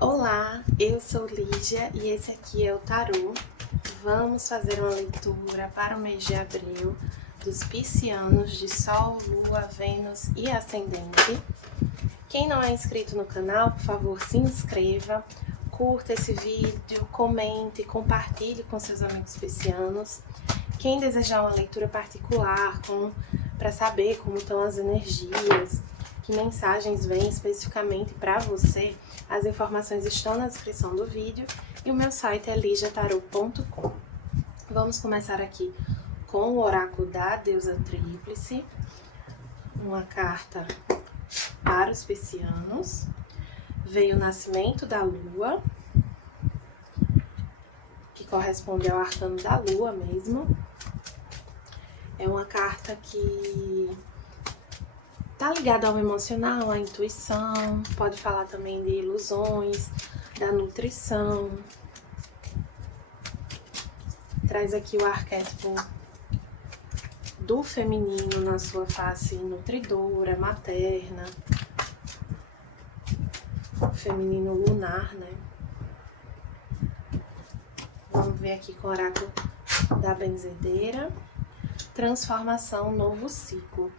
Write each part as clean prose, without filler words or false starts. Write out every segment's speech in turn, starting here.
Olá, eu sou Lígia e esse aqui é o tarô. Vamos fazer uma leitura para o mês de abril dos piscianos de Sol, Lua, Vênus e Ascendente. Quem não é inscrito no canal, por favor, se inscreva, curta esse vídeo, comente, compartilhe com seus amigos piscianos. Quem desejar uma leitura particular para saber como estão as energias, que mensagens vêm especificamente para você, as informações estão na descrição do vídeo e o meu site é ligiatarot.com. Vamos começar aqui com o oráculo da deusa tríplice, uma carta para os piscianos. Veio o nascimento da lua, que corresponde ao arcano da lua mesmo. É uma carta que tá ligada ao emocional, à intuição, pode falar também de ilusões, da nutrição. Traz aqui o arquétipo do feminino na sua face nutridora, materna, feminino lunar, né? Vamos ver aqui com o oráculo da benzedeira. Transformação, novo ciclo.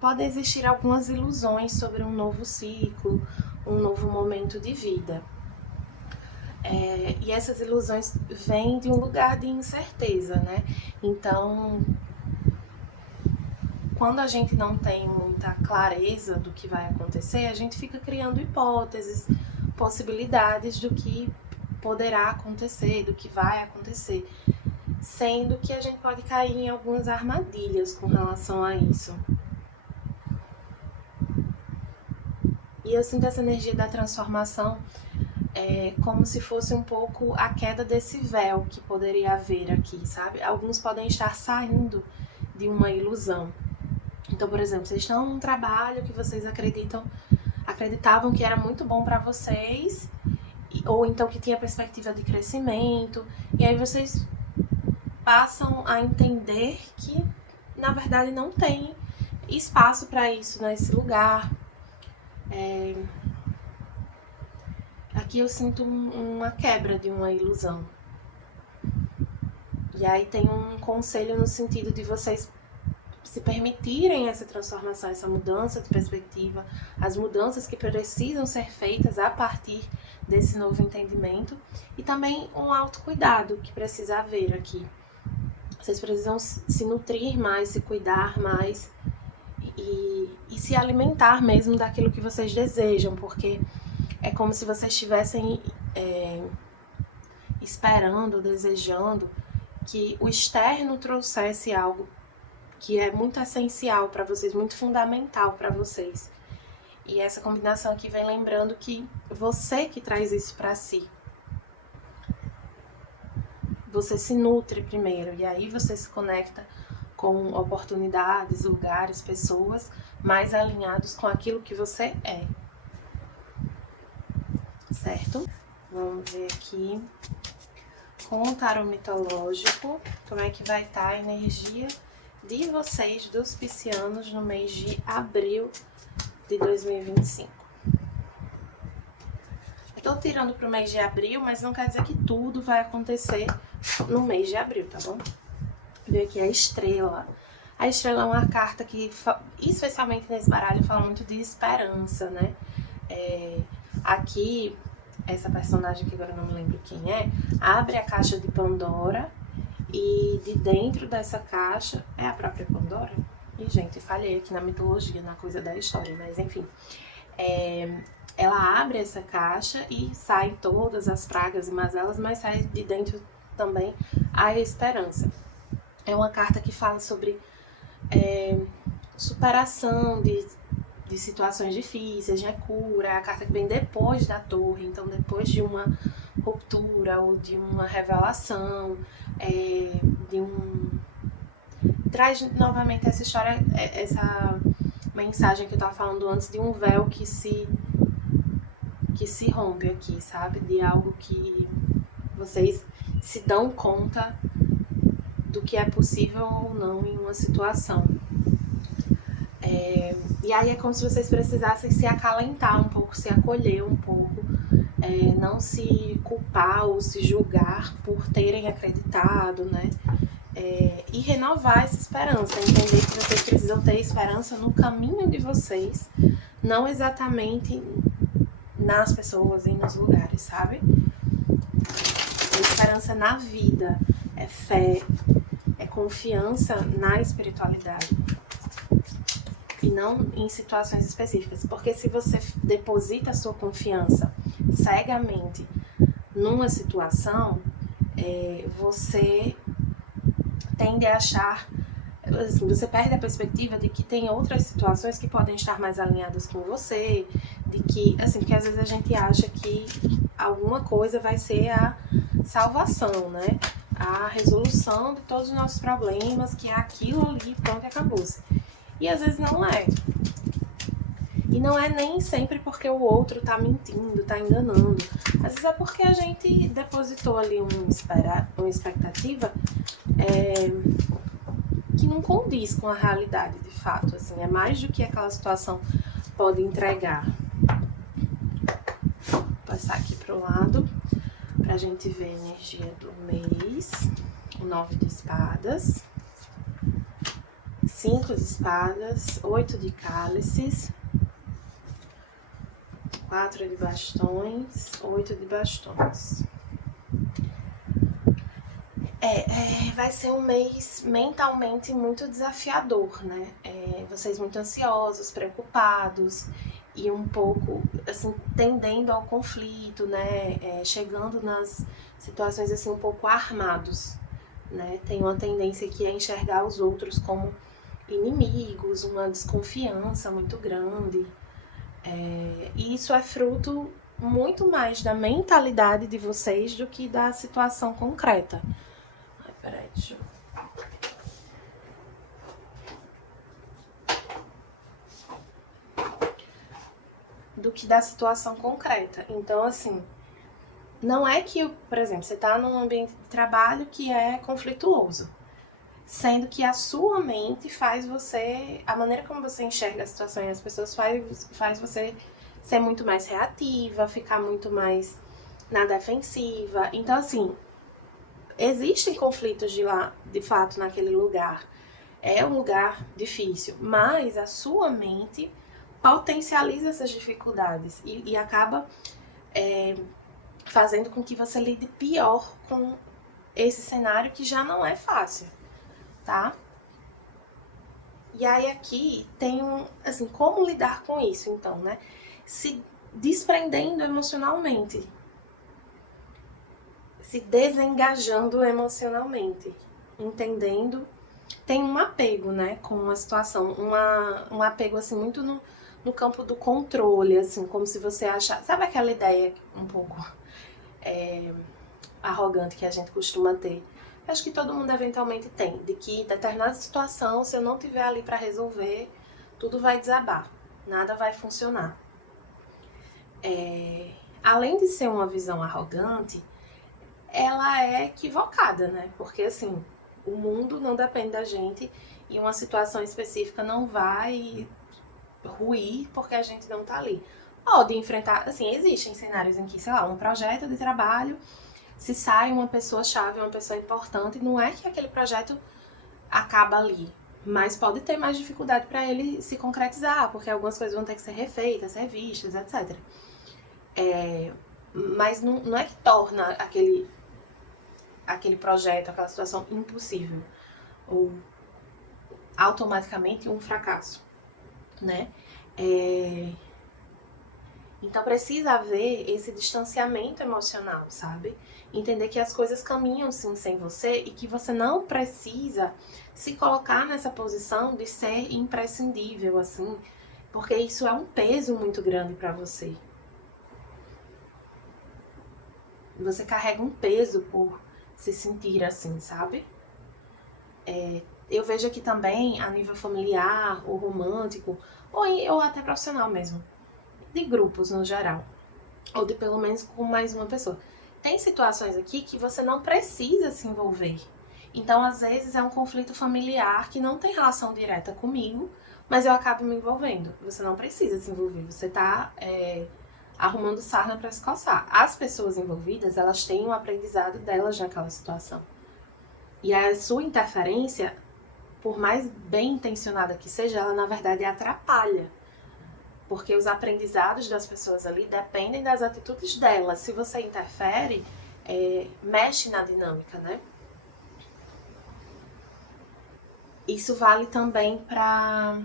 Pode existir algumas ilusões sobre um novo ciclo, um novo momento de vida. E essas ilusões vêm de um lugar de incerteza, né? Então, quando a gente não tem muita clareza do que vai acontecer, a gente fica criando hipóteses, possibilidades do que poderá acontecer, do que vai acontecer, sendo que a gente pode cair em algumas armadilhas com relação a isso. E eu sinto essa energia da transformação como se fosse um pouco a queda desse véu que poderia haver aqui, sabe? Alguns podem estar saindo de uma ilusão. Então, por exemplo, vocês estão num trabalho que vocês acreditavam que era muito bom para vocês, ou então que tinha perspectiva de crescimento, e aí vocês passam a entender que, na verdade, não tem espaço para isso nesse lugar. Aqui eu sinto uma quebra de uma ilusão. E aí tem um conselho no sentido de vocês se permitirem essa transformação, essa mudança de perspectiva, as mudanças que precisam ser feitas a partir desse novo entendimento, e também um autocuidado que precisa haver aqui. Vocês precisam se nutrir mais, se cuidar mais e se alimentar mesmo daquilo que vocês desejam, porque é como se vocês estivessem esperando, desejando que o externo trouxesse algo que é muito essencial para vocês, muito fundamental para vocês. E essa combinação aqui vem lembrando que você que traz isso para si. Você se nutre primeiro, e aí você se conecta com oportunidades, lugares, pessoas mais alinhados com aquilo que você é. Certo? Vamos ver aqui com o tarô mitológico como é que vai estar a energia de vocês, dos piscianos, no mês de abril de 2025. Eu tô tirando pro mês de abril, mas não quer dizer que tudo vai acontecer no mês de abril, tá bom? Ver aqui a estrela. A estrela é uma carta que, especialmente nesse baralho, fala muito de esperança, né? Aqui, essa personagem que agora eu não me lembro quem é, abre a caixa de Pandora, e de dentro dessa caixa é a própria Pandora. E, gente, falhei aqui na mitologia, na coisa da história, mas enfim. Ela abre essa caixa e saem todas as pragas e mazelas, mas sai de dentro também a esperança. É uma carta que fala sobre superação de situações difíceis, de cura. É a carta que vem depois da torre, então depois de uma ruptura ou de uma revelação, traz novamente essa história, essa mensagem que eu tava falando antes, de um véu que se rompe aqui, sabe? De algo que vocês se dão conta do que é possível ou não em uma situação. E aí é como se vocês precisassem se acalentar um pouco, se acolher um pouco, não se culpar ou se julgar por terem acreditado, né? E renovar essa esperança, entender que vocês precisam ter esperança no caminho de vocês, não exatamente nas pessoas e nos lugares, sabe? Esperança na vida, é fé, é confiança na espiritualidade e não em situações específicas, porque se você deposita a sua confiança cegamente numa situação, você tende a achar, assim, você perde a perspectiva de que tem outras situações que podem estar mais alinhadas com você, de que, assim, porque às vezes a gente acha que alguma coisa vai ser a salvação, né? A resolução de todos os nossos problemas, que é aquilo ali, pronto, e acabou-se. E às vezes não é. E não é nem sempre porque o outro tá mentindo, tá enganando. Às vezes é porque a gente depositou ali uma expectativa que não condiz com a realidade, de fato. Assim, é mais do que aquela situação pode entregar. Vou passar aqui pro lado pra gente ver a energia do mês. O 9 de espadas, 5 de espadas, 8 de cálices, 4 de bastões, 8 de bastões. Vai ser um mês mentalmente muito desafiador, né? Vocês muito ansiosos, preocupados e um pouco, assim, tendendo ao conflito, né? Chegando nas situações, assim, um pouco armados, né? Tem uma tendência aqui a enxergar os outros como inimigos, uma desconfiança muito grande. E isso é fruto muito mais da mentalidade de vocês do que da situação concreta. Ai, peraí, deixa eu... do que da situação concreta. Então, assim, não é que, por exemplo, você está num ambiente de trabalho que é conflituoso, sendo que a sua mente faz você, a maneira como você enxerga a situação e as pessoas faz você ser muito mais reativa, ficar muito mais na defensiva. Então, assim, existem conflitos de fato naquele lugar. É um lugar difícil, mas a sua mente potencializa essas dificuldades e acaba fazendo com que você lide pior com esse cenário que já não é fácil, tá? E aí aqui tem assim, como lidar com isso, então, né? Se desprendendo emocionalmente, se desengajando emocionalmente, entendendo, tem um apego, né, com a situação, um apego, assim, muito no campo do controle, assim, como se você achasse, sabe aquela ideia um pouco arrogante que a gente costuma ter? Acho que todo mundo eventualmente tem, de que em determinada situação, se eu não tiver ali para resolver, tudo vai desabar, nada vai funcionar. Além de ser uma visão arrogante, ela é equivocada, né? Porque, assim, o mundo não depende da gente e uma situação específica não vai ruir porque a gente não tá ali. Pode enfrentar, assim, existem cenários em que, sei lá, um projeto de trabalho, se sai uma pessoa-chave, uma pessoa importante, não é que aquele projeto acaba ali, mas pode ter mais dificuldade para ele se concretizar, porque algumas coisas vão ter que ser refeitas, revistas, etc. Mas não é que torna aquele projeto, aquela situação impossível ou automaticamente um fracasso, né? Então precisa haver esse distanciamento emocional, sabe? Entender que as coisas caminham sim sem você e que você não precisa se colocar nessa posição de ser imprescindível, assim, porque isso é um peso muito grande para você. Você carrega um peso por se sentir assim, sabe? Eu vejo aqui também, a nível familiar, ou romântico, ou até profissional mesmo, de grupos no geral, ou de pelo menos com mais uma pessoa. Tem situações aqui que você não precisa se envolver. Então, às vezes, é um conflito familiar que não tem relação direta comigo, mas eu acabo me envolvendo. Você não precisa se envolver, você tá arrumando sarna para se coçar. As pessoas envolvidas, elas têm um aprendizado delas naquela situação. E a sua interferência, por mais bem intencionada que seja, ela na verdade atrapalha. Porque os aprendizados das pessoas ali dependem das atitudes delas. Se você interfere, mexe na dinâmica, né? Isso vale também para...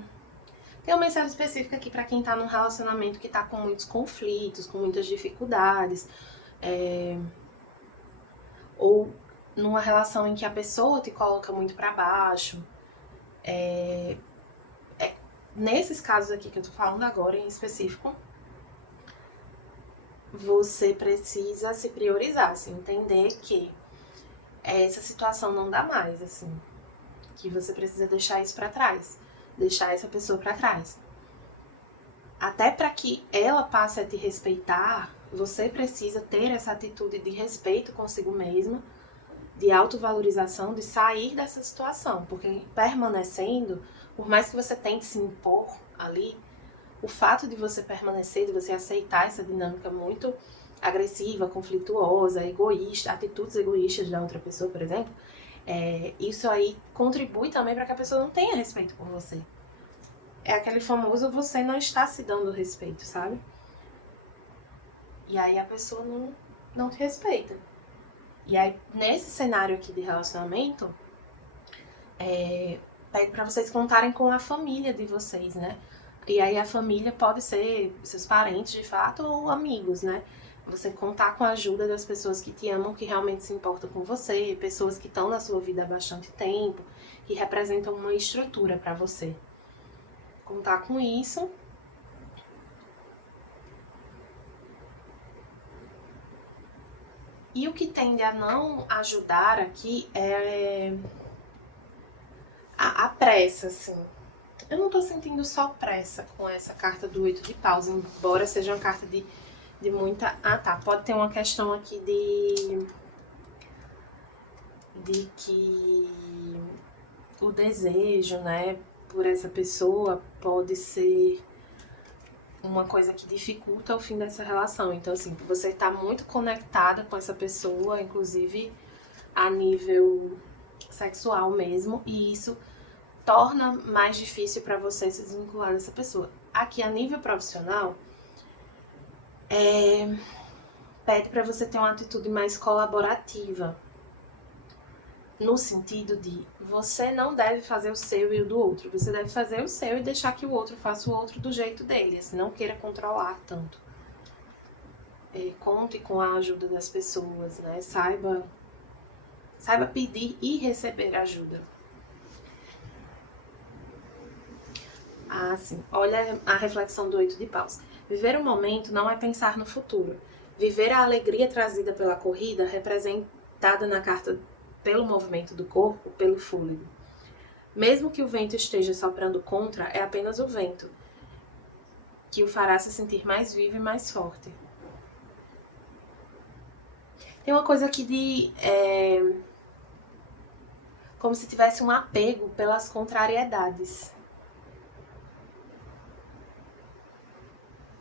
Tem uma mensagem específica aqui para quem tá num relacionamento que tá com muitos conflitos, com muitas dificuldades, ou numa relação em que a pessoa te coloca muito para baixo. Nesses casos aqui que eu tô falando agora em específico, você precisa se priorizar, assim, entender que essa situação não dá mais, assim, que você precisa deixar isso para trás, deixar essa pessoa para trás. Até para que ela passe a te respeitar, você precisa ter essa atitude de respeito consigo mesma, de autovalorização, de sair dessa situação, porque permanecendo, por mais que você tente se impor ali, o fato de você permanecer, de você aceitar essa dinâmica muito agressiva, conflituosa, egoísta, atitudes egoístas da outra pessoa, por exemplo, isso aí contribui também para que a pessoa não tenha respeito por você. É aquele famoso você não está se dando respeito, sabe? E aí a pessoa não te respeita. E aí, nesse cenário aqui de relacionamento, pede pra vocês contarem com a família de vocês, né? E aí a família pode ser seus parentes, de fato, ou amigos, né? Você contar com a ajuda das pessoas que te amam, que realmente se importam com você, pessoas que estão na sua vida há bastante tempo, que representam uma estrutura pra você. Contar com isso. E o que tende a não ajudar aqui é a pressa, assim. Eu não tô sentindo só pressa com essa carta do 8 de paus, embora seja uma carta de muita... Ah, tá. Pode ter uma questão aqui de que o desejo, né, por essa pessoa pode ser uma coisa que dificulta o fim dessa relação. Então, assim, você tá muito conectada com essa pessoa, inclusive a nível sexual mesmo, e isso torna mais difícil para você se desvincular dessa pessoa. Aqui, a nível profissional, pede para você ter uma atitude mais colaborativa, no sentido de você não deve fazer o seu e o do outro, você deve fazer o seu e deixar que o outro faça o outro do jeito dele, assim, não queira controlar tanto. Conte com a ajuda das pessoas, né? Saiba pedir e receber ajuda. Ah, sim. Olha a reflexão do 8 de paus. Viver o momento não é pensar no futuro. Viver a alegria trazida pela corrida, representada na carta pelo movimento do corpo, pelo fôlego. Mesmo que o vento esteja soprando contra, é apenas o vento que o fará se sentir mais vivo e mais forte. Tem uma coisa aqui de... como se tivesse um apego pelas contrariedades.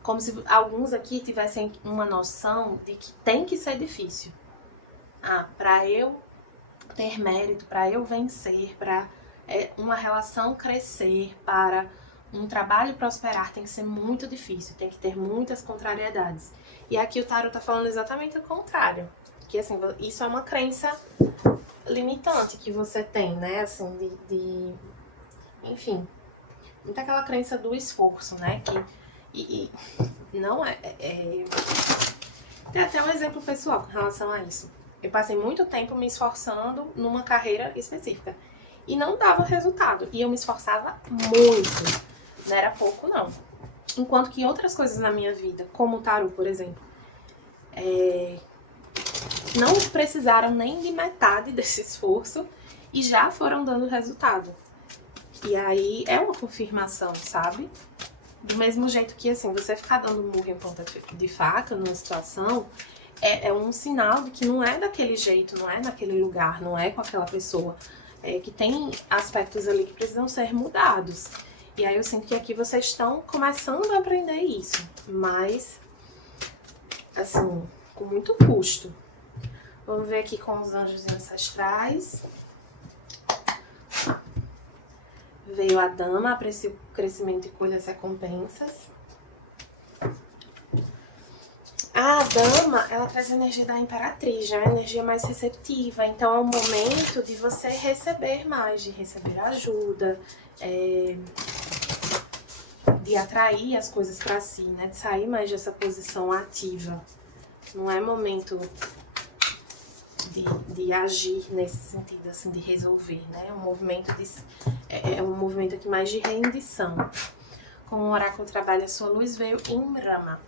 Como se alguns aqui tivessem uma noção de que tem que ser difícil. Para eu ter mérito, para eu vencer, para uma relação crescer, para um trabalho prosperar, tem que ser muito difícil, tem que ter muitas contrariedades. E aqui o tarot tá falando exatamente o contrário. Que assim, isso é uma crença limitante que você tem, né? Assim, enfim, muita aquela crença do esforço, né? Que não Tem até um exemplo pessoal com relação a isso. Eu passei muito tempo me esforçando numa carreira específica e não dava resultado. E eu me esforçava muito, não era pouco não. Enquanto que outras coisas na minha vida, como o tarot, por exemplo, não precisaram nem de metade desse esforço e já foram dando resultado. E aí é uma confirmação, sabe? Do mesmo jeito que, assim, você ficar dando murro em ponta de faca numa situação é um sinal de que não é daquele jeito, não é naquele lugar, não é com aquela pessoa. Que tem aspectos ali que precisam ser mudados. E aí eu sinto que aqui vocês estão começando a aprender isso, mas, assim, com muito custo. Vamos ver aqui com os anjos ancestrais. Veio a dama, aprecie o crescimento e colha as recompensas. A dama, ela traz a energia da imperatriz, já é uma energia mais receptiva. Então é um momento de você receber mais, de receber ajuda, de atrair as coisas para si, né? De sair mais dessa posição ativa. Não é momento de agir nesse sentido, assim, de resolver, né? É um movimento aqui mais de rendição. Como o oráculo trabalha a sua luz, veio em Rama.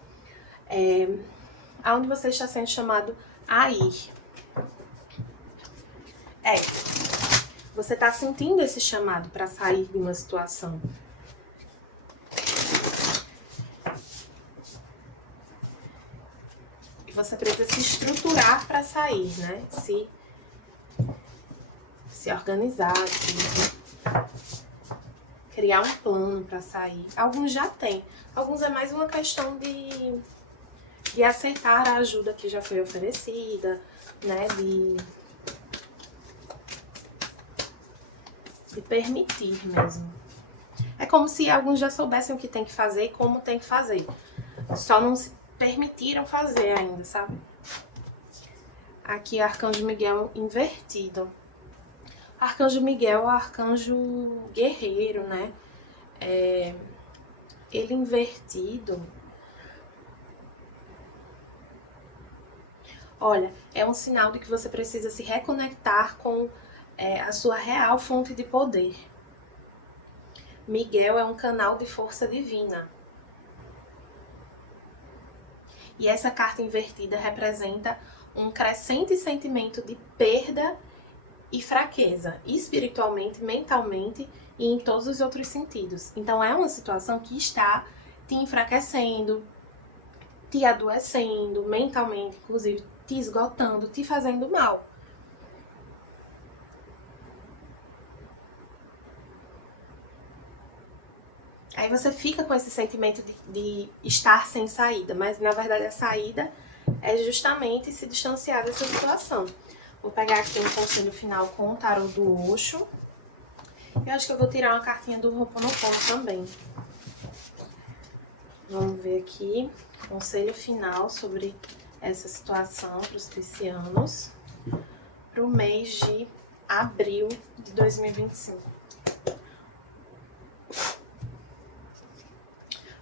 Aonde você está sendo chamado a ir. Você está sentindo esse chamado para sair de uma situação. E você precisa se estruturar para sair, né? Se organizar, criar um plano para sair. Alguns já têm. Alguns é mais uma questão de aceitar a ajuda que já foi oferecida, né? De permitir mesmo. É como se alguns já soubessem o que tem que fazer e como tem que fazer. Só não se permitiram fazer ainda, sabe? Aqui, Arcanjo Miguel invertido. Arcanjo Miguel é o arcanjo guerreiro, né? Ele invertido. Olha, é um sinal de que você precisa se reconectar com a sua real fonte de poder. Miguel é um canal de força divina. E essa carta invertida representa um crescente sentimento de perda e fraqueza, espiritualmente, mentalmente e em todos os outros sentidos. Então é uma situação que está te enfraquecendo, te adoecendo, mentalmente, inclusive te esgotando, te fazendo mal. Aí você fica com esse sentimento de estar sem saída, mas na verdade a saída é justamente se distanciar dessa situação. Vou pegar aqui um conselho final com o tarô do Osho. Eu acho que eu vou tirar uma cartinha do Ho'oponopono também. Vamos ver aqui, conselho final sobre essa situação para os piscianos para o mês de abril de 2025.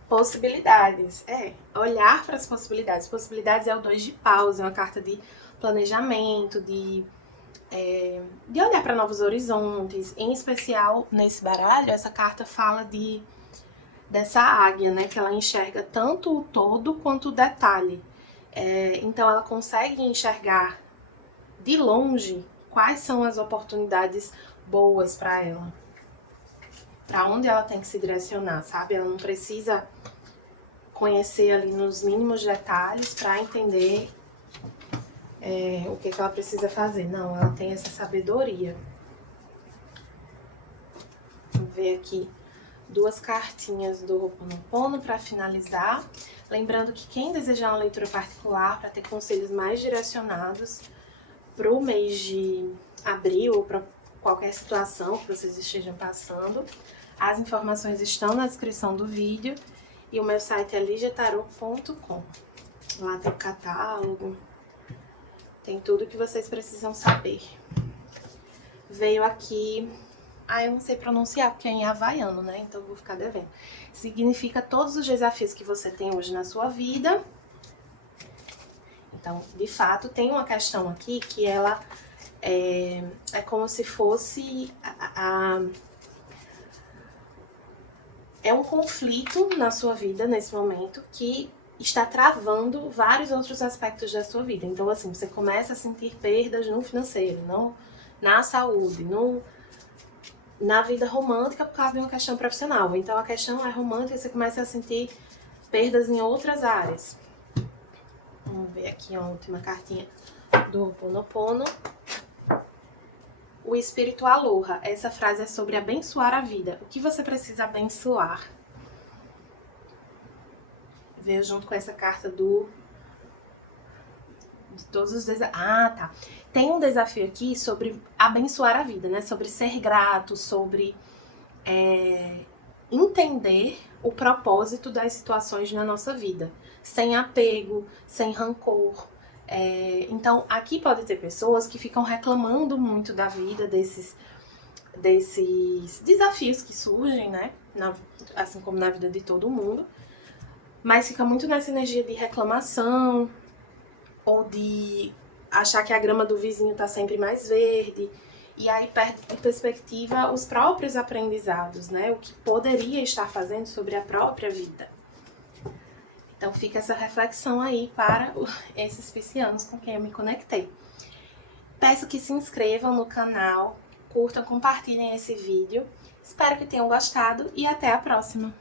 Possibilidades. Olhar para as possibilidades. Possibilidades é o 2 de paus, é uma carta de planejamento, de olhar para novos horizontes. Em especial, nesse baralho, essa carta fala dessa águia, né? Que ela enxerga tanto o todo quanto o detalhe. Então, ela consegue enxergar de longe quais são as oportunidades boas para ela. Para onde ela tem que se direcionar, sabe? Ela não precisa conhecer ali nos mínimos detalhes para entender o que ela precisa fazer. Não, ela tem essa sabedoria. Vou ver aqui 2 cartinhas do Ho'oponopono para finalizar. Lembrando que quem desejar uma leitura particular para ter conselhos mais direcionados para o mês de abril ou para qualquer situação que vocês estejam passando, as informações estão na descrição do vídeo e o meu site é ligiatarot.com. Lá tem o catálogo, tem tudo que vocês precisam saber. Veio aqui, eu não sei pronunciar porque é em havaiano, né? Então eu vou ficar devendo. Significa todos os desafios que você tem hoje na sua vida. Então, de fato, tem uma questão aqui que ela é como se fosse é um conflito na sua vida nesse momento que está travando vários outros aspectos da sua vida. Então, assim, você começa a sentir perdas no financeiro, na saúde, na vida romântica por causa de uma questão profissional. Então, a questão é romântica e você começa a sentir perdas em outras áreas. Vamos ver aqui a última cartinha do Ho'oponopono. o espírito Aloha. Essa frase é sobre abençoar a vida. O que você precisa abençoar? Veio junto com essa carta de todos os desafios. Ah, tá. Tem um desafio aqui sobre abençoar a vida, né? Sobre ser grato, sobre entender o propósito das situações na nossa vida. Sem apego, sem rancor. Então, aqui pode ter pessoas que ficam reclamando muito da vida, desses desafios que surgem, né? Assim como na vida de todo mundo. Mas fica muito nessa energia de reclamação, ou de achar que a grama do vizinho tá sempre mais verde, e aí perde de perspectiva os próprios aprendizados, né? O que poderia estar fazendo sobre a própria vida. Então fica essa reflexão aí para esses piscianos com quem eu me conectei. Peço que se inscrevam no canal, curtam, compartilhem esse vídeo. Espero que tenham gostado e até a próxima!